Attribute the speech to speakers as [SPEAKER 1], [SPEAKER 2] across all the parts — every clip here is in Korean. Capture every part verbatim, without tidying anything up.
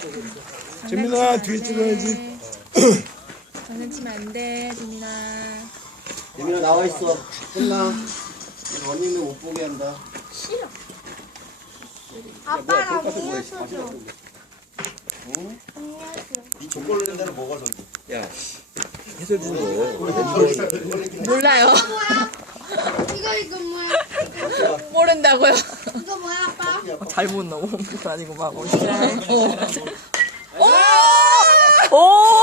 [SPEAKER 1] 재민아 뒤에 찍어야지.
[SPEAKER 2] 장난치면 안 돼, 재민아.
[SPEAKER 3] 재민아 나와 있어. 끝나. 언니는 못 보게 한다.
[SPEAKER 2] 싫어.
[SPEAKER 4] 아빠랑 음료수 줘.
[SPEAKER 3] 응?
[SPEAKER 4] 음료수.
[SPEAKER 3] 이 초콜릿 데는 뭐가 더?
[SPEAKER 1] 야, 해설 주는 거.
[SPEAKER 2] 몰라요.
[SPEAKER 4] 이거 뭐야? 이거 이거 뭐야?
[SPEAKER 2] 모른다고요.
[SPEAKER 4] 이거 뭐야 아빠?
[SPEAKER 5] 잘못 넣어. 홈플 아니고 막 올 때.
[SPEAKER 2] 오!
[SPEAKER 5] 오!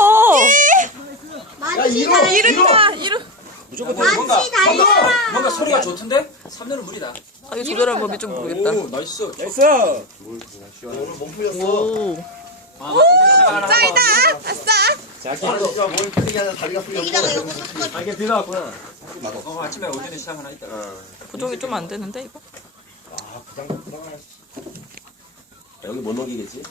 [SPEAKER 4] 많이 달려.
[SPEAKER 2] 이름 봐, 이름.
[SPEAKER 6] 무조건
[SPEAKER 4] 많이
[SPEAKER 6] 뭔가
[SPEAKER 4] 달려.
[SPEAKER 6] 뭔가 소리가 좋던데? 삼 년은 무리다.
[SPEAKER 5] 아, 이거 조절한 법이 좀 모르겠다.
[SPEAKER 6] 오, 나이스.
[SPEAKER 1] 됐어.
[SPEAKER 3] 오늘 몸 풀렸어.
[SPEAKER 5] 오.
[SPEAKER 6] 아,
[SPEAKER 2] 짱이다. 아싸.
[SPEAKER 1] 자기.
[SPEAKER 3] 아, 진짜 몸 풀리게 하는 다리가 풀렸어.
[SPEAKER 4] 여기다가 요거 섞어.
[SPEAKER 1] 자기 들어왔구나.
[SPEAKER 6] 어, 아침에 오전에 시작 하나 있다.
[SPEAKER 5] 부종이 좀 안 되는데, 이거?
[SPEAKER 1] 아, 부장 들어가야. 여기 못 넘기겠지?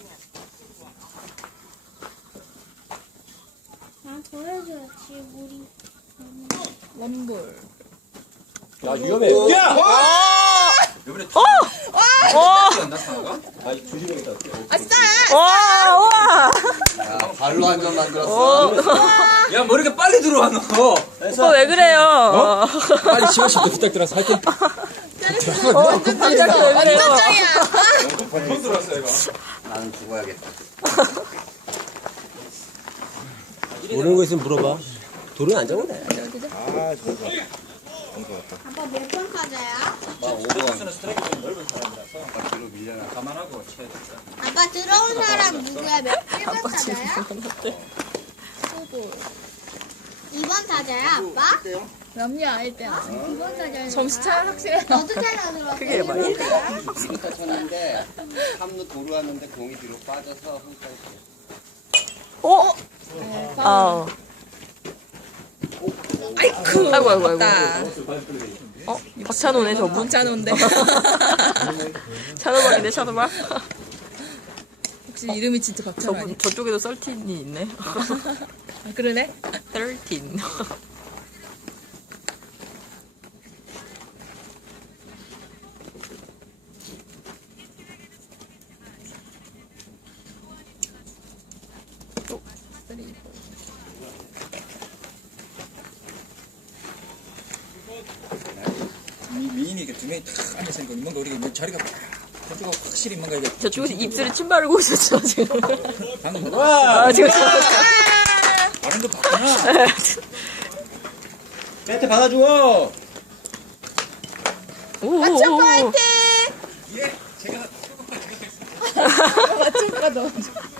[SPEAKER 4] 아 보여줘야지 우리.
[SPEAKER 2] 원볼.
[SPEAKER 1] 야, 위험해. 야!
[SPEAKER 6] 이번에
[SPEAKER 5] 어!
[SPEAKER 6] 였나 사가?
[SPEAKER 1] 아, 조심해야겠다.
[SPEAKER 2] 아싸.
[SPEAKER 5] 와! 와!
[SPEAKER 3] 야, 발로 한 점 만들었어.
[SPEAKER 6] 야, 뭐 이렇게 빨리 들어와 너.
[SPEAKER 5] 오빠 왜 그래요?
[SPEAKER 1] 빨리 지워시고 부탁드려서 할게.
[SPEAKER 2] 완전 짱이야. 완전 짱이야.
[SPEAKER 6] 처음 들어왔어 이거.
[SPEAKER 3] 나는 죽어야겠다.
[SPEAKER 1] 모르는 거 있으면 물어봐. 돌은 안 잡으면 돼. 아, 좋다.
[SPEAKER 4] 아빠 몇 번 가자야?
[SPEAKER 6] 스트레스는 스트라이크 좀 넓은 사람이라서
[SPEAKER 3] 뒤로 밀려나.
[SPEAKER 6] 감안하고 쳐야 돼.
[SPEAKER 4] 아빠 들어온 사람 누구야? 몇 번 타자야? 이 번 타자야 아빠?
[SPEAKER 2] 남녀 일 등.
[SPEAKER 4] 이 번 타자야.
[SPEAKER 2] 정신 차려 확실해.
[SPEAKER 4] 너도 타자 들어왔어.
[SPEAKER 5] 그게 막
[SPEAKER 3] 미리 쳤는데 삼 루 도루 하는데 공이 뒤로 빠져서 홈까지.
[SPEAKER 5] 어? 아.
[SPEAKER 2] 아이쿠.
[SPEAKER 5] 아이고, 아이고, 아이고.
[SPEAKER 2] 맞다.
[SPEAKER 5] 어? 박찬호네, 저분.
[SPEAKER 2] 찬호인데.
[SPEAKER 5] 찬호박이네, 찬호박.
[SPEAKER 2] 혹시 이름이 진짜 박찬호 아니야?
[SPEAKER 5] 저분, 저쪽에도 썰틴이 있네.
[SPEAKER 2] 아, 그러네?
[SPEAKER 5] 썰틴.
[SPEAKER 6] 미인이 이렇게 두 명이 탁 앉아서 있는 거 뭔가 우리가 뭐 자리가 저쪽하고 확실히 뭔가 이게
[SPEAKER 5] 저쪽에서 입술에 침 바르고 있었죠, 지금.
[SPEAKER 6] 방금 뭐
[SPEAKER 5] 아, 지금.
[SPEAKER 6] 다른 거 봤구나.
[SPEAKER 1] 배트 받아줘.
[SPEAKER 5] 오.
[SPEAKER 2] 맞춰 파이팅!
[SPEAKER 6] 예, 제가
[SPEAKER 2] 맞춰봐 너.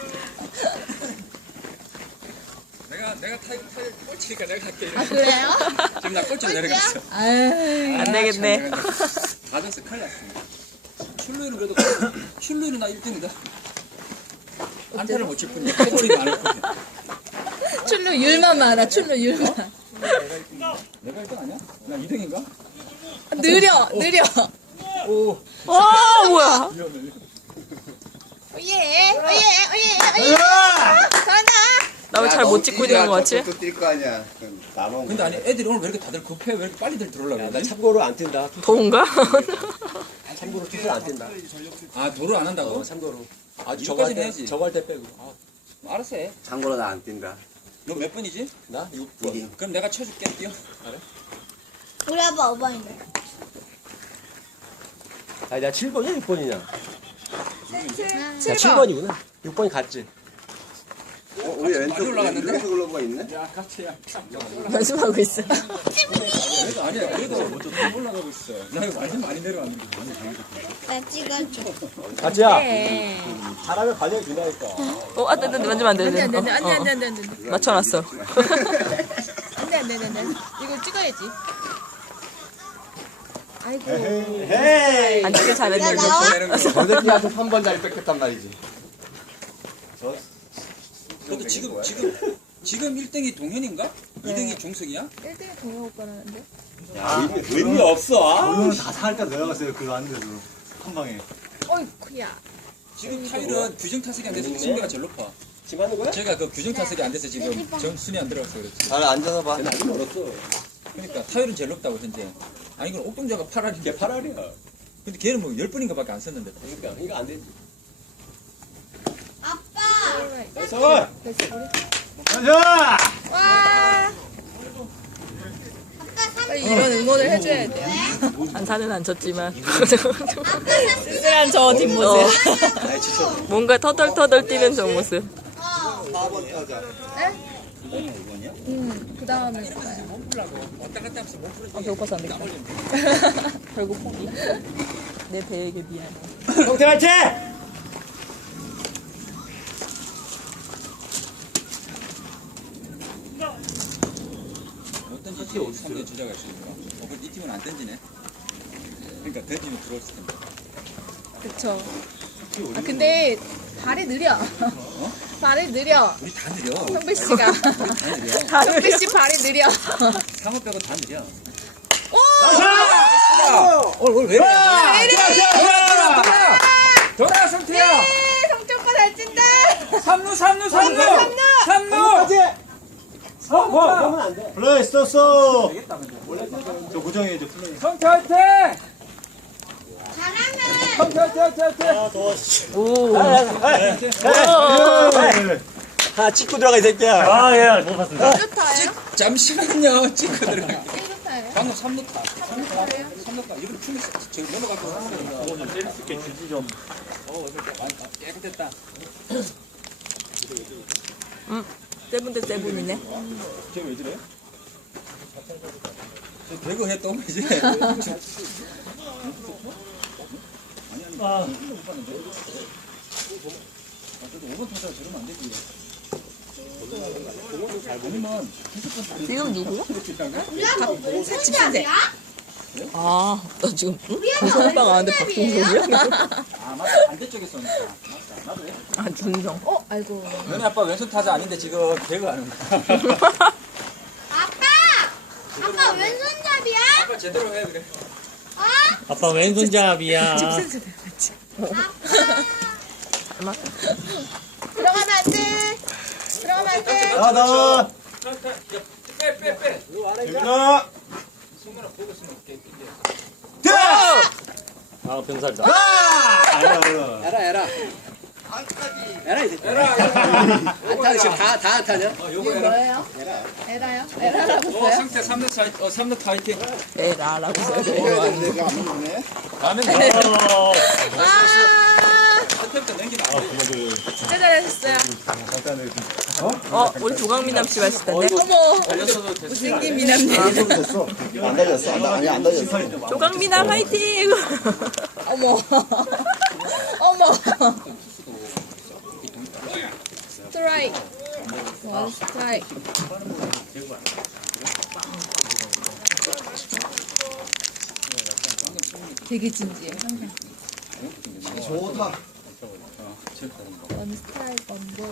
[SPEAKER 6] 내가 내가 타이 타이 꼴찌니까 내가 할게.
[SPEAKER 2] 아 그래요?
[SPEAKER 6] 지금 나 꼴찌 내려갔어.
[SPEAKER 2] 아유.
[SPEAKER 5] 안 되겠네.
[SPEAKER 6] 다 졌어, 큰일 났어. 출루율은 그래도 출루율은 나 일 등이다. 안타를 못 칠 뿐이야. 해버리면 안 할 뿐이야.
[SPEAKER 2] 출루 율만 많아. 출루 율만.
[SPEAKER 6] 내가 일 등 아니야? 나 이 등인가?
[SPEAKER 2] 느려 느려.
[SPEAKER 6] 오.
[SPEAKER 5] 와, 뭐야.
[SPEAKER 2] 오예 오예 오예 오예. 가나.
[SPEAKER 5] 나 왜 잘 못 찍고 있는 거 같지?
[SPEAKER 3] 또뛸거 아니야. 그럼 나만.
[SPEAKER 6] 근데 아니 애들이 오늘 왜 이렇게 다들 급해? 왜 이렇게 빨리들 들어오려고
[SPEAKER 1] 나
[SPEAKER 6] 그러지?
[SPEAKER 1] 참고로 안 뛴다.
[SPEAKER 5] 더운가?
[SPEAKER 1] 참고로 투수 안 뛴다.
[SPEAKER 6] 아 도를 안 한다고?
[SPEAKER 1] 어, 참고로. 아주
[SPEAKER 6] 이거까지는
[SPEAKER 1] 저거 할 때,
[SPEAKER 6] 해야지.
[SPEAKER 1] 저거 할 때 빼고.
[SPEAKER 6] 아, 알았어 해.
[SPEAKER 3] 참고로 나 안 뛴다.
[SPEAKER 6] 너 몇 번이지?
[SPEAKER 1] 나 육 번.
[SPEAKER 3] 이게.
[SPEAKER 6] 그럼 내가 쳐줄게 뛰어.
[SPEAKER 4] 우리 아빠 오 번인데.
[SPEAKER 1] 아니, 나 칠 번이야, 육 번이냐? 나
[SPEAKER 2] 칠
[SPEAKER 1] 칠
[SPEAKER 2] 번.
[SPEAKER 1] 번이구나. 육 번이 갔지.
[SPEAKER 3] 어, 우리 왼쪽
[SPEAKER 6] 많이 올라갔는데?
[SPEAKER 3] 왼쪽 글러브가 있네.
[SPEAKER 6] 야 같이야.
[SPEAKER 5] 연습하고 있어.
[SPEAKER 6] 그래도 아니야. 그래도 좀 올라가고 있어. 나 이거 많이 많이 내려왔는데.
[SPEAKER 4] 나 찍어줘.
[SPEAKER 1] 가지야.
[SPEAKER 2] 네.
[SPEAKER 1] 잘하면 관련 준다니까.
[SPEAKER 5] 어, 안 돼, 안 돼, 만지면 안 돼.
[SPEAKER 2] 안돼 안돼
[SPEAKER 5] 어,
[SPEAKER 2] 안돼
[SPEAKER 5] 어,
[SPEAKER 2] 안돼
[SPEAKER 5] 어.
[SPEAKER 2] 안돼 안돼.
[SPEAKER 5] 맞춰놨어.
[SPEAKER 2] 안돼 안돼 안돼. 이거 찍어야지. 아이고.
[SPEAKER 1] 헤이.
[SPEAKER 5] 안 찍길
[SPEAKER 4] 야
[SPEAKER 5] 잘했네.
[SPEAKER 4] 나와.
[SPEAKER 3] 저 새끼한테 삼 번짜리 뺏겼단 말이지.
[SPEAKER 6] 그래도 지금 지금 지금 일 등이 동현인가? 이 등이 종석이야?
[SPEAKER 2] 일 등이 동영 오빠라는데.
[SPEAKER 1] 야, 의미 없어. 아.
[SPEAKER 7] 오늘 다 살짝 내려갔어요. 그거 안 돼도 한 방에.
[SPEAKER 2] 어이쿠야.
[SPEAKER 6] 지금 타율은 규정 타석이 안 돼서 승비가 제일 높아.
[SPEAKER 1] 지금 하는 거야?
[SPEAKER 6] 제가 그 규정 타석이 안 돼서 지금 점순이 안 들어가서 그렇지.
[SPEAKER 3] 잘 앉아서 봐.
[SPEAKER 1] 아직 멀었어.
[SPEAKER 6] 그러니까 타율은 제일 높다고 현재. 아니 이건 옥동자가 팔 할인데.
[SPEAKER 1] 걔 팔 알이야.
[SPEAKER 6] 근데 걔는 뭐 열 번인가밖에 안 썼는데.
[SPEAKER 1] 그러니까, 이거 안 되지.
[SPEAKER 4] 아빠
[SPEAKER 6] 써.
[SPEAKER 7] 가자!
[SPEAKER 2] 와. 빨리 이런 응원을 해줘야 돼요.
[SPEAKER 5] 안타는 안 쳤지만
[SPEAKER 2] 쓸쓸한 저 뒷모습.
[SPEAKER 5] 어. 뭔가 터덜터덜 뛰는 저 모습.
[SPEAKER 3] 사 번 타자.
[SPEAKER 2] 음, 그 다음에
[SPEAKER 5] 아 배고파서 안 되겠다. 결국 포기. 내 대에게 미안.
[SPEAKER 1] 형태 화이팅!
[SPEAKER 6] 어떤 팀이 상대 주자가 있으니까. 어, 근데 이 팀은 안 던지네. 그러니까 던지면 들어올 텐데.
[SPEAKER 2] 그쵸. 아 근데 발이 느려. 발이 느려.
[SPEAKER 6] 우리 다 느려.
[SPEAKER 2] 성배 씨가.
[SPEAKER 6] 다 느려.
[SPEAKER 2] 성배 씨 발이 느려.
[SPEAKER 6] 상어 빼고 다 느려.
[SPEAKER 2] 오!
[SPEAKER 6] 오늘 오늘 왜 이래?
[SPEAKER 2] 왜 이래?
[SPEAKER 6] 돌아 돌아 돌아 성태야.
[SPEAKER 2] 네, 성태 오빠 잘 찐다.
[SPEAKER 6] 삼루 삼루 삼루 삼루.
[SPEAKER 1] 그러면 안 돼.
[SPEAKER 7] 플레이 썼어! 저 고정해야죠, 플레이.
[SPEAKER 6] 성태 화이팅.
[SPEAKER 4] 잘하면
[SPEAKER 6] 성태 화이팅 화이팅 화이팅.
[SPEAKER 7] 아, 더워, 씨.
[SPEAKER 5] 오.
[SPEAKER 1] 아, 찍고 들어가, 이 새끼야.
[SPEAKER 7] 아, 예, 못 봤습니다.
[SPEAKER 2] 일 루타예요?
[SPEAKER 6] 잠시만요. 찍고 들어가.
[SPEAKER 2] 일 루타예요?
[SPEAKER 6] 방금 삼 루 타.
[SPEAKER 2] 삼 루타예요?
[SPEAKER 6] 삼 루 타. 이거 춤이 저기 넘어가고 왔어요.
[SPEAKER 7] 좀 재밌게 주지 좀.
[SPEAKER 6] 어, 아, 깨끗했다.
[SPEAKER 5] 음. 세븐 대 세븐이네.
[SPEAKER 6] 저왜 저래? 저 배그 해 또 이제.
[SPEAKER 7] 아,
[SPEAKER 6] 못 봤는데. 아, 그래도 오 번 타자 저러면 안 되지. 아니면
[SPEAKER 5] 지금 누구야?
[SPEAKER 4] 우리가 뭐
[SPEAKER 2] 집신세.
[SPEAKER 5] 아, 나 지금 조선빵 아는데 박준성이야?
[SPEAKER 6] 아 맞다 반대쪽에 쏘니까 맞다 나도 왜?
[SPEAKER 5] 아, 준성.
[SPEAKER 2] 어, 아이고.
[SPEAKER 6] 너네 아빠 왼손 타자 아닌데 지금 배그 하는 거야.
[SPEAKER 4] 아빠! 아빠 왼손잡이야?
[SPEAKER 6] 아빠 제대로 해 그래.
[SPEAKER 7] 아빠 왼손잡이야.
[SPEAKER 5] 엄마.
[SPEAKER 2] 들어가면 안 돼. 들어가면 안 돼.
[SPEAKER 7] 아, 나.
[SPEAKER 6] 빼빼 빼.
[SPEAKER 7] 재민아!
[SPEAKER 6] 승관아 보고 있으면 이렇게
[SPEAKER 7] 아, 병살이다. 아! 알아, 알아.
[SPEAKER 3] 에라 에라. 에라 이제.
[SPEAKER 6] 에라
[SPEAKER 3] 안타 지금 다다 안타냐?
[SPEAKER 6] 어 요거
[SPEAKER 2] 이거
[SPEAKER 6] 에라.
[SPEAKER 2] 뭐예요? 에라요? 에라라고
[SPEAKER 6] 어
[SPEAKER 2] 써요?
[SPEAKER 6] 상태 삼 루 사이 어 삼 루 파이팅.
[SPEAKER 5] 에라라고 써야 돼.
[SPEAKER 3] 내가 안 먹네.
[SPEAKER 6] 다음에
[SPEAKER 7] 어.
[SPEAKER 2] 아,
[SPEAKER 6] 한테부터 넘기면 안 돼.
[SPEAKER 2] 진짜 잘하셨어요.
[SPEAKER 5] 어, 우리 조강민남 씨 왔을 텐데.
[SPEAKER 2] 어머,
[SPEAKER 6] 달렸어도 됐어.
[SPEAKER 2] 생긴 미남님.
[SPEAKER 3] 됐어. 안 달렸어. 안, 아니 안 달렸어.
[SPEAKER 5] 조강민남 화이팅!
[SPEAKER 2] 어머, 어머. 스트라이크. 원 스트라이크. 되게 진지해, 항상.
[SPEAKER 3] 좋다.
[SPEAKER 2] 원 스트라이크, 원 볼.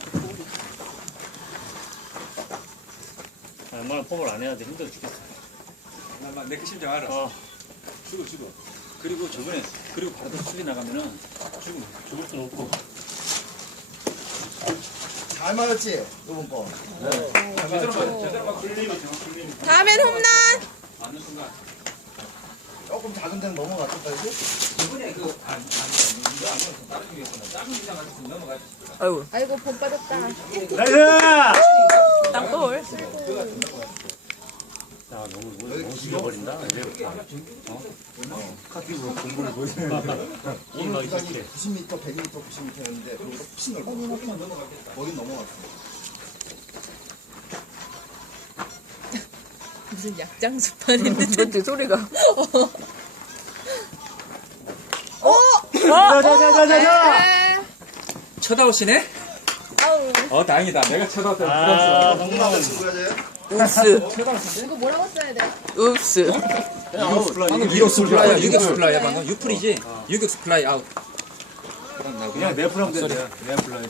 [SPEAKER 7] 아, 얼마나 폼을 안 해야 돼. 힘들어 죽겠어.
[SPEAKER 6] 내그 심정 알아.
[SPEAKER 7] 어.
[SPEAKER 6] 죽어 죽어. 그리고 저번에 그리고 바로 또 수비 나가면은 죽음.
[SPEAKER 7] 죽을 순 없고.
[SPEAKER 3] 잘 맞았지 이번 거.
[SPEAKER 6] 제대로 맞 제대로 맞 굴리면
[SPEAKER 2] 다음엔 홈런.
[SPEAKER 6] 맞는 순간.
[SPEAKER 3] 조금 작은 데는 넘어갔을까 이제?
[SPEAKER 6] 이번에 그안 이거 안 먹어서 다른 중에 있었나 작은 이상 가지고 넘어가지.
[SPEAKER 5] 아이고,
[SPEAKER 2] 아이고, 본 빠졌다.
[SPEAKER 7] 나이스!
[SPEAKER 5] 땅볼.
[SPEAKER 7] 야, 너무, 너무, 너무 죽여버린다. 이제부터. 어? 카티브로 공부를 보여주는데. 오늘 이렇게.
[SPEAKER 3] 구십 미터, 백 미터, 구십 미터였는데 그거보다 훨씬 넓어. 거긴 넘어갔어.
[SPEAKER 2] 무슨 약장수판 있는데.
[SPEAKER 5] 뭔데 소리가.
[SPEAKER 7] 자, 자, 자, 자, 자, 자!
[SPEAKER 2] 네.
[SPEAKER 6] 쳐다오시네?
[SPEAKER 2] 아우,
[SPEAKER 6] 어 다행이다. 내가 쳐다왔더니
[SPEAKER 7] 아,
[SPEAKER 6] 부담스러워.
[SPEAKER 3] 동남아 친구야 쟤.
[SPEAKER 5] 읍스.
[SPEAKER 2] 이거 뭐라고 써야 돼?
[SPEAKER 5] 읍스.
[SPEAKER 6] 방금 유격수 플라이 유격수 플라이야 방금 유플이지? 유격수 플라이 아웃.
[SPEAKER 7] 그냥 내 프랑 된대. 내 플라이.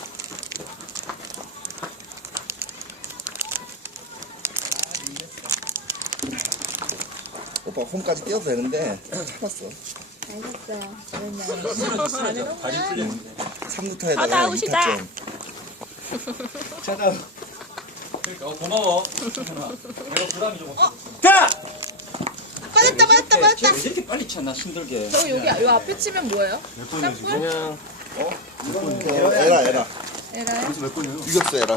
[SPEAKER 3] 오빠 홈까지 뛰어도 되는데 참았어.
[SPEAKER 2] 잘했어요. 잘했나요?
[SPEAKER 6] 다리 풀렸는데.
[SPEAKER 3] 삼 루타에다가
[SPEAKER 5] 아, 나오시다.
[SPEAKER 3] 찾아.
[SPEAKER 6] 그러니까 어, 고마워. 내가 부담이 좀 없어.
[SPEAKER 7] 자!
[SPEAKER 2] 빠졌다, 빠졌다, 빠졌다.
[SPEAKER 6] 왜 이렇게 빨리 쳤나 힘들게.
[SPEAKER 2] 저 여기, 요 앞에 치면 뭐예요?
[SPEAKER 7] 몇 번이야, 지금?
[SPEAKER 1] 그냥
[SPEAKER 3] 에라 에라.
[SPEAKER 2] 에라요?
[SPEAKER 7] 몇 번이에요?
[SPEAKER 3] 유격수 해라.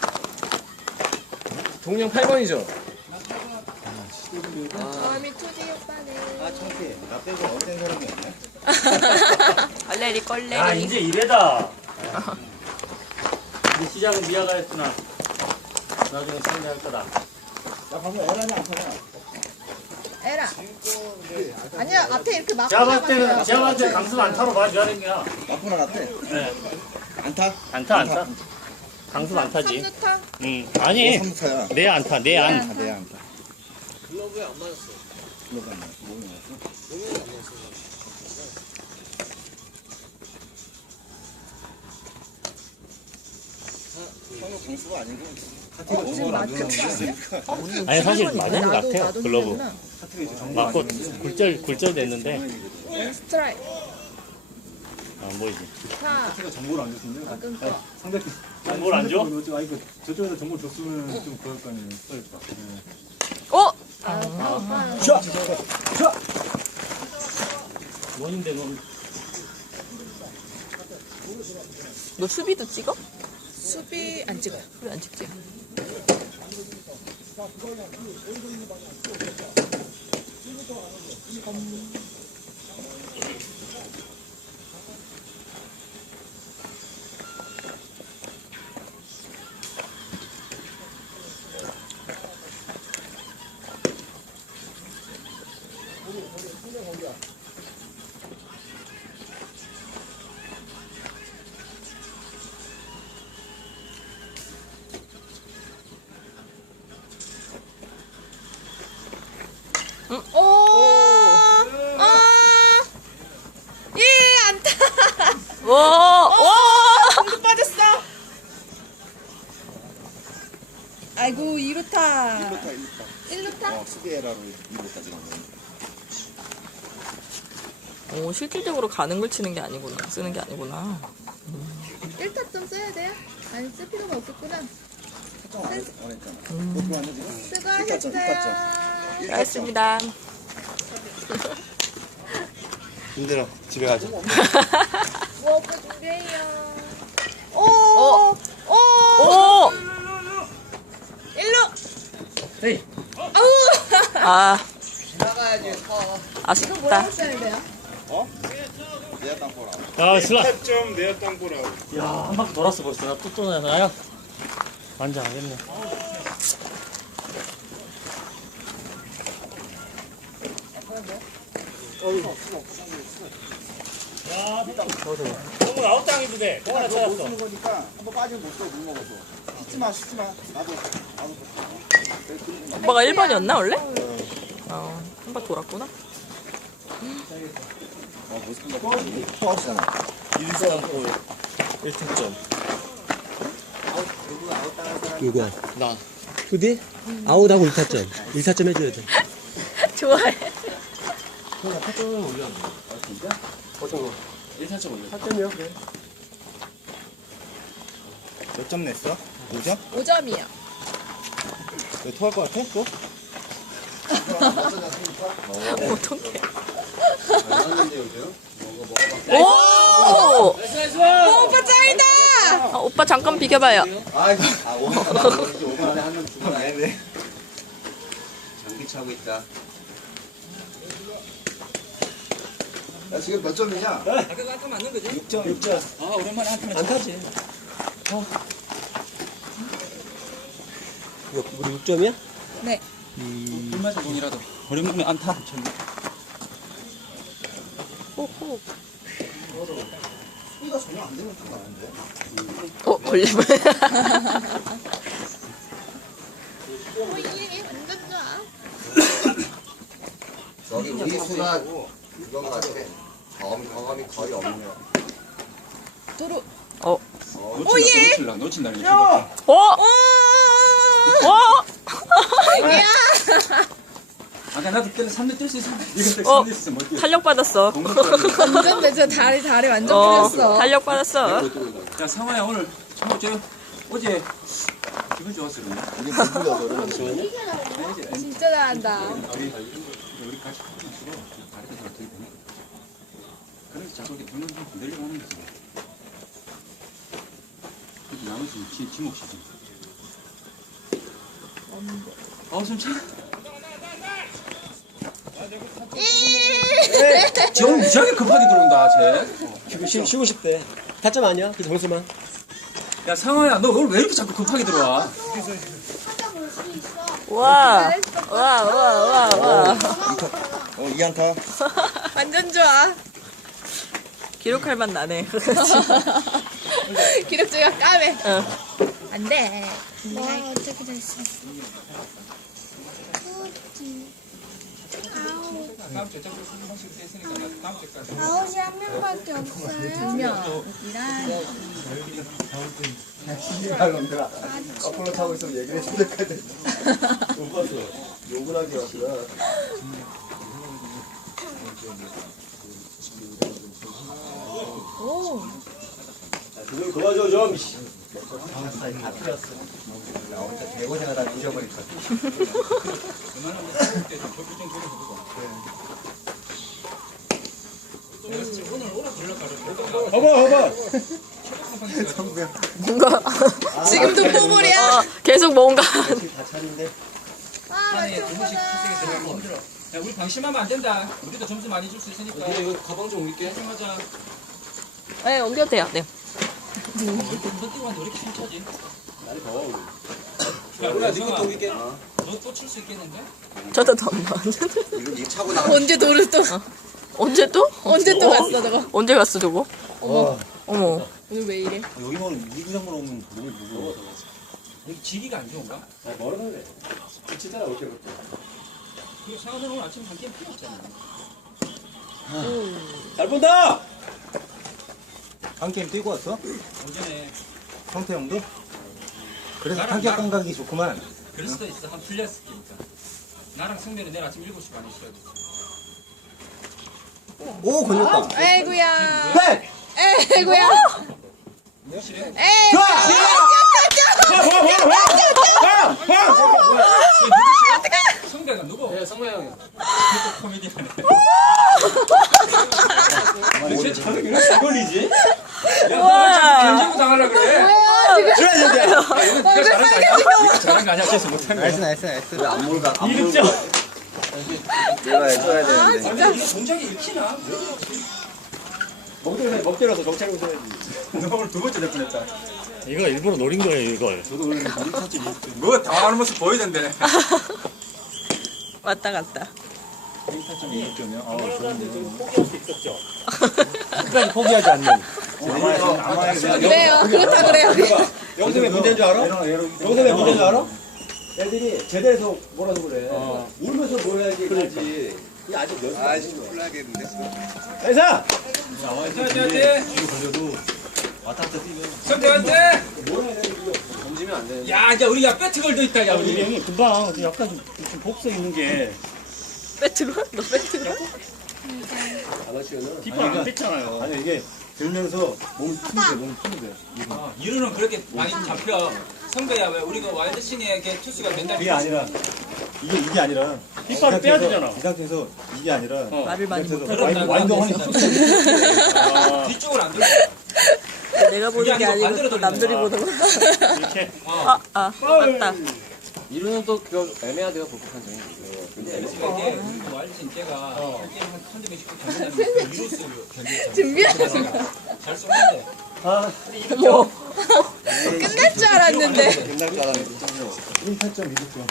[SPEAKER 1] 동영 팔 번이죠?
[SPEAKER 2] 마음이 투디 오빠네.
[SPEAKER 3] 아 창피해. 나 빼고 어떤 사람이 없네.
[SPEAKER 5] 얼레리
[SPEAKER 7] 야
[SPEAKER 5] 꼴레리.
[SPEAKER 7] 이제 이래다. 이 시작은 미아가 했으나 나중에 승리할 거다.
[SPEAKER 3] 나 방금 에라냐 안 타냐?
[SPEAKER 2] 에라. 아니야 앞에 이렇게 막.
[SPEAKER 7] 제가 봤을 때는 제가 봤을 때 강수 안타로 봐줘야 되는 거야.
[SPEAKER 3] 나쁘나 나태.
[SPEAKER 7] 네.
[SPEAKER 3] 안타?
[SPEAKER 7] 안타 안타. 강수 안타지.
[SPEAKER 2] 삼루타.
[SPEAKER 7] 응. 아니
[SPEAKER 3] 삼루타야.
[SPEAKER 7] 내 안타 내 안.
[SPEAKER 3] 아, 내 안타.
[SPEAKER 1] 글러브에 안 맞았어.
[SPEAKER 3] 글러브 안 맞았어. 몸이 맞았어?
[SPEAKER 1] 동영이 안 맞았어.
[SPEAKER 3] 형은 공수가 아니고
[SPEAKER 2] 어, 지금 맞은 거 아니야?
[SPEAKER 7] 아니 사실 맞은 것
[SPEAKER 2] 나도-
[SPEAKER 7] 같아요.
[SPEAKER 2] 나도
[SPEAKER 7] 글러브.
[SPEAKER 2] 힘들구나.
[SPEAKER 7] 맞고 굴절 굴절 됐는데
[SPEAKER 2] 원 스트라이크.
[SPEAKER 7] 안 보이지.
[SPEAKER 2] 사.
[SPEAKER 8] 제가 정보를 안 줬는데
[SPEAKER 2] 아, 끊고.
[SPEAKER 8] 상대
[SPEAKER 7] 정보를 안 줘?
[SPEAKER 8] 아니 그 저쪽에서 정보 줬으면 좀 그럴 거 아니에요. 써있다.
[SPEAKER 5] 어?
[SPEAKER 2] 아, 오빠.
[SPEAKER 7] 원인데 넌
[SPEAKER 5] 너 수비도 찍어?
[SPEAKER 2] 수비 안 찍어요.
[SPEAKER 5] 왜 안 찍지?
[SPEAKER 2] 오. 아. 예, 안타.
[SPEAKER 5] 오! 오!
[SPEAKER 2] 공도 빠졌어. 아이고, 이루타.
[SPEAKER 3] 일루타 일루타.
[SPEAKER 2] 일루타?
[SPEAKER 3] 어 수비에라로 일루타 지금.
[SPEAKER 5] 오, 실질적으로 가는 걸 치는 게 아니구나. 쓰는 게 아니구나.
[SPEAKER 2] 일 타점 써야 돼요? 아니, 쓸 필요가 없겠구나.
[SPEAKER 3] 타점 안 했- 안 했잖아. 몇 분 왔냐 지금?
[SPEAKER 2] 수고하셨어요.
[SPEAKER 5] 잘했습니다.
[SPEAKER 3] 힘들어. 집에 가자.
[SPEAKER 2] 뭐, 뭐 준비해요. 오. 오.
[SPEAKER 5] 오!
[SPEAKER 2] 일루.
[SPEAKER 7] 헤이.
[SPEAKER 2] 아우.
[SPEAKER 5] 아,
[SPEAKER 1] 나가야지. 서.
[SPEAKER 5] 아쉽다.
[SPEAKER 2] 뭐라고 써야 돼요?
[SPEAKER 3] 내가 땅보라.
[SPEAKER 7] 아 슬라.
[SPEAKER 8] 점 내야 땅보라고.
[SPEAKER 7] 야 한 바퀴 돌았어 벌써. 나 또 또 나야. 완장하겠네. 야, 공은 아웃 당해도 돼. 공 하나
[SPEAKER 3] 못
[SPEAKER 7] 찾았어.
[SPEAKER 3] 쓰는 거니까 한번 빠지면 못 써. 물 먹어서. 씻지 마, 씻지 마. 나도 나도.
[SPEAKER 5] 오빠가 일 번이었나, 원래? 어, 한 번 돌았구나.
[SPEAKER 3] 어, 못 쓰는 거. 포함이잖아.
[SPEAKER 7] 일 득점.
[SPEAKER 1] 누구야? 나. 투디? 아웃하고 일 타점. 일 타점 해줘야 돼.
[SPEAKER 5] 좋아해.
[SPEAKER 1] 일 타점 올려. 타점이요? 그래.
[SPEAKER 3] 몇 점 냈어? 오 점?
[SPEAKER 2] 오 점이요.
[SPEAKER 3] 왜 토할 것 같아? 또?
[SPEAKER 5] 어떡해.
[SPEAKER 3] 아,
[SPEAKER 5] 오!
[SPEAKER 2] 오, 오빠 짱이다.
[SPEAKER 5] 아, 오빠 잠깐 비켜봐요.
[SPEAKER 3] 아이, 아, 오만 원, 오만 원에 한명 주면 안 돼. 장기 차고 있다. 야, 지금 몇 점이냐?
[SPEAKER 6] 아까 아까 맞는 거지?
[SPEAKER 3] 육 점. 육 점.
[SPEAKER 6] 아 오랜만에 한타는
[SPEAKER 1] 안 타지? 이거 우리 육 점이야?
[SPEAKER 2] 네.
[SPEAKER 6] 불맞은 공이라도 오랜만에 안타 쳤네.
[SPEAKER 5] 호호.
[SPEAKER 3] 수비가 전혀 안 되는 것 같은데.
[SPEAKER 5] 어, 걸리면.
[SPEAKER 2] 오, 예, 완전 좋아.
[SPEAKER 3] 저기 우리 수가 그건 같아. 경험이, 경험이 거의 없네요.
[SPEAKER 2] 도로.
[SPEAKER 5] 어.
[SPEAKER 6] 놓친다 놓친다 놓친다 이제.
[SPEAKER 5] 어!
[SPEAKER 2] 오.
[SPEAKER 5] 어!
[SPEAKER 2] 야.
[SPEAKER 6] 아까 나도 때는 삼 대 뛸 수 있었는데 이거
[SPEAKER 5] 어.
[SPEAKER 6] 삼 대 있었으면 못 뛰어.
[SPEAKER 5] 탄력 받았어.
[SPEAKER 2] 완전 내저 다리 다리 완전
[SPEAKER 5] 어,
[SPEAKER 2] 풀렸어.
[SPEAKER 5] 탄력 받았어.
[SPEAKER 6] 야 상호야 오늘 참 어째 어제 기분 좋았어 그냥.
[SPEAKER 3] 이게 무슨 거더라?
[SPEAKER 2] 진짜 잘한다.
[SPEAKER 6] 우리 같이 하면 주로 다리가 더 되게 되네. 그래서 자꾸 이렇게 등을 좀 건드리고 하는 거지. 나머지 지, 지목 시즌. 어, 숨 차? 쟤 오늘 무지하게 급하게 들어온다, 쟤.
[SPEAKER 1] 쉬고, 쉬, 쉬고 싶대. 타점 아니야? 그 점수만.
[SPEAKER 6] 야, 상아야, 너 오늘 왜 이렇게 자꾸 급하게 들어와?
[SPEAKER 4] 찾아볼 수 있어.
[SPEAKER 5] 와, 와, 와, 와, 와.
[SPEAKER 3] 어, 이안타.
[SPEAKER 2] 완전 좋아.
[SPEAKER 5] 기록할 맛 나네.
[SPEAKER 2] 기록주가 까매.
[SPEAKER 5] 어.
[SPEAKER 2] 안 돼.
[SPEAKER 4] 와, 어떻게 됐어? 후지. 아홉.
[SPEAKER 6] 다음 주에 저쪽 한 번씩 됐으니까 다음 주까지.
[SPEAKER 4] 아홉이 한 명밖에 없어요.
[SPEAKER 2] 명. 이란.
[SPEAKER 3] 신기할놈들아. 거꾸로 타고 있으면 얘기를 해줄 때까지. 못 봤어. 욕을 하기 왔구나.
[SPEAKER 2] 오.
[SPEAKER 1] 좀 도와줘, 좀.
[SPEAKER 3] 방사이 다 틀렸어. 나 혼자 개고생하다 잊어버릴 것 같아.
[SPEAKER 6] 웬만하면 사올 때 저쪽 좀 돌려보고. 내가 진짜 오늘 오라 들러가지고.
[SPEAKER 8] 봐봐, 봐봐.
[SPEAKER 5] 뭔가.
[SPEAKER 2] 지금도 뽀글이야.
[SPEAKER 5] 어, 계속 뭔가.
[SPEAKER 3] 며칠 다 차는데.
[SPEAKER 4] 아,
[SPEAKER 6] 안에 조금씩
[SPEAKER 4] 맞췄구나.
[SPEAKER 6] 크게 들어가면 힘들어. 야, 우리 방심하면 안 된다. 우리도 점수 많이 줄 수 있으니까.
[SPEAKER 1] 이거 가방 좀 옮길게.
[SPEAKER 6] 하자.
[SPEAKER 5] 네, 옮겨도 돼요. 네.
[SPEAKER 6] 너 뛰고 왔는데 왜 이렇게 숨 차지?
[SPEAKER 1] 날이 더워. 야, 우리가 네 것도 옮길게.
[SPEAKER 6] 너 또 칠 수 있겠는데?
[SPEAKER 5] 저도 더 한번.
[SPEAKER 3] 이거 이 차고 나가.
[SPEAKER 2] 언제 도를 또
[SPEAKER 5] 언제 또?
[SPEAKER 2] 언제 또
[SPEAKER 5] 어?
[SPEAKER 2] 갔어 저거?
[SPEAKER 5] 언제 갔어 저거?
[SPEAKER 3] 어.
[SPEAKER 5] 어머.
[SPEAKER 2] 오늘 왜 이래?
[SPEAKER 8] 여기만 이구장만 오면 너무 무거워.
[SPEAKER 6] 여기 지리가 안 좋은가?
[SPEAKER 1] 아, 멀어서 그래. 지치잖아, 어떻게 그렇게.
[SPEAKER 6] 그리고 상하는 오늘 아침 한 게임 필요 없잖아.
[SPEAKER 1] 잘 본다!
[SPEAKER 3] 한 게임 뛰고 왔어?
[SPEAKER 6] 오전에
[SPEAKER 3] 성태 형도? 그래서
[SPEAKER 6] 나랑-
[SPEAKER 3] 타격
[SPEAKER 6] 나랑-
[SPEAKER 3] 감각이 좋구만.
[SPEAKER 6] 그럴 수도 있어. 한 풀렸을 테니까. 나랑 승면이 내일 아침 일곱 시 반에 쉬어야 돼.
[SPEAKER 3] 오, 걸렸다.
[SPEAKER 2] 아이고야.
[SPEAKER 3] 백!
[SPEAKER 2] 아이고야.
[SPEAKER 6] 실해?
[SPEAKER 2] 에이.
[SPEAKER 6] 성대가 누구?
[SPEAKER 1] 네, 성모 형이.
[SPEAKER 6] 코미디언.
[SPEAKER 1] 왜 저렇게 왜 걸리지?
[SPEAKER 5] 우와.
[SPEAKER 6] 견제고 당하려고 그래.
[SPEAKER 1] 그래, 진짜.
[SPEAKER 6] 야, 이거 네가 잘한 거 아니야? 네가 잘한 거 아니야? 그래서 못한 거야.
[SPEAKER 3] 나이스, 나이스, 나이스. 왜 안 몰가? 안
[SPEAKER 1] 이 득점.
[SPEAKER 3] 내가 해줘야 되는데.
[SPEAKER 6] 아니, 이거 동작이 읽히나?
[SPEAKER 1] 먹대로, 먹대로서 정찰고 있어야지.
[SPEAKER 6] 너 오늘 두 번째 냈다.
[SPEAKER 8] 이거 일부러 노린 거예요, 이걸.
[SPEAKER 6] 뭐 당하는 모습 보이던데.
[SPEAKER 5] 왔다 갔다.
[SPEAKER 3] 끝까지 포기하지 않는.
[SPEAKER 2] 그래요. 그렇다 그래요.
[SPEAKER 1] 여기서 왜 문제인 줄 알아? 여기서 왜 문제인 줄 알아? 애들이 제대해서 뭐라서 그래. 울면서 뭘 해야지, 그러지. 이 아직 몇 살? 아직
[SPEAKER 3] 풀어야겠는데.
[SPEAKER 1] 회사!
[SPEAKER 6] 화이팅!
[SPEAKER 3] 왔다 갔다 뛰면.
[SPEAKER 6] 성대 화이팅!
[SPEAKER 1] 뭘 해야 되는지 던지면 안 돼.
[SPEAKER 6] 야, 이제 우리가 배트걸도 있다, 야,
[SPEAKER 8] 우리
[SPEAKER 6] 우리.
[SPEAKER 8] 형이 금방 약간 좀, 좀 복서 있는 게
[SPEAKER 5] 배트걸? 너 배트걸?
[SPEAKER 1] 아마추어는
[SPEAKER 8] 뒷발 안 뺐잖아요.
[SPEAKER 3] 아니, 이게 들면서 몸 푸는데, 몸 푸는데.
[SPEAKER 6] 어, 이루는 그렇게 많이 잡혀. 성대야, 왜 우리가 와일드 신의 걔 투수가 맨날
[SPEAKER 3] 그게 아니라, 이게, 이게 아니라.
[SPEAKER 8] 뒷발을
[SPEAKER 3] 이
[SPEAKER 8] 빼야
[SPEAKER 3] 상태에서-
[SPEAKER 8] 되잖아.
[SPEAKER 3] 이 상태에서 이게 아니라.
[SPEAKER 5] 말을 많이
[SPEAKER 3] 이 상태에서
[SPEAKER 5] 못하고.
[SPEAKER 3] 와인- 와인도 하니
[SPEAKER 8] 아,
[SPEAKER 6] 뒤쪽으로 안 들어.
[SPEAKER 5] 내가 보는 게
[SPEAKER 6] 아니고
[SPEAKER 5] 아니고
[SPEAKER 6] 반대로
[SPEAKER 5] 또 남들이
[SPEAKER 6] 돌리는
[SPEAKER 5] 보는 거.
[SPEAKER 8] 이렇게.
[SPEAKER 5] 아, 아, 맞다.
[SPEAKER 1] 이루는 또 그거 애매하대요, 복잡한 점이.
[SPEAKER 6] 이게 우리 와일드 신 걔가 한 게임 한 한두 명씩 잡는다면 이루스 견디잖아.
[SPEAKER 2] 준비하셨어.
[SPEAKER 6] 잘 쏘는데.
[SPEAKER 5] 어머.
[SPEAKER 2] 끝날 줄 알았는데.
[SPEAKER 3] 끝날 줄 알았는데. 일 타점, 이 득점.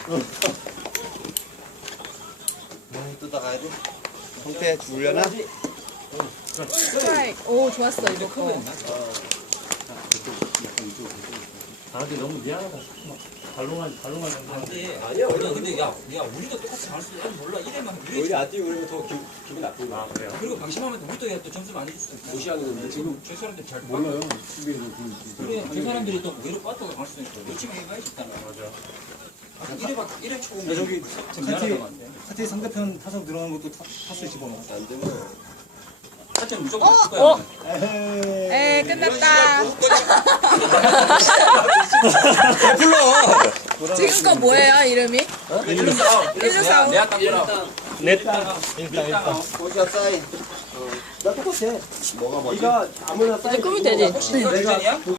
[SPEAKER 3] 뭐 뜯어가야 돼? 성태 죽으려나?
[SPEAKER 2] 스트라이크. 오 좋았어 이거 거.
[SPEAKER 8] 나한테 너무 미안하다. 발로만, 발로만.
[SPEAKER 6] 근데
[SPEAKER 1] 아니야,
[SPEAKER 6] 우리 근데 야, 야 우리도 똑같이 할 수 있는 몰라. 이래만 우리
[SPEAKER 1] 우리 안 뛰고 그러면 더 기, 기분 나쁘고. 아, 그래요?
[SPEAKER 6] 그리고 방심하면 우리도 야, 또 점수 많이 줄 수도 있고.
[SPEAKER 1] 무시하는 건데, 지금.
[SPEAKER 6] 저 사람들 잘
[SPEAKER 8] 몰라요.
[SPEAKER 6] 그래, 저 사람들이 또 외로 빠져가 갈 수도 있고. 놓치면 해봐야지 있다는 맞아. 이래 봐, 이래 초고.
[SPEAKER 3] 야, 저기,
[SPEAKER 6] 좀 미안하다고 안 돼.
[SPEAKER 3] 사태 상대편 타석 들어간 것도 타, 타수 집어넣어.
[SPEAKER 1] 안 되면.
[SPEAKER 6] 하여튼 무조건 줄 거야.
[SPEAKER 5] 어?
[SPEAKER 2] 에 끝났다. 지금 거 뭐예요 이름이?
[SPEAKER 6] 일루 싸움.
[SPEAKER 2] 일루 싸움.
[SPEAKER 6] 내가 딱 들어.
[SPEAKER 8] 냈다.
[SPEAKER 3] 일단, 일단. 거기가 사인.
[SPEAKER 1] 나 똑같아.
[SPEAKER 3] 뭐가 뭐지?
[SPEAKER 1] 네가 아무나
[SPEAKER 5] 이제 끄면 되지.
[SPEAKER 6] 혹시 이거 주전이야?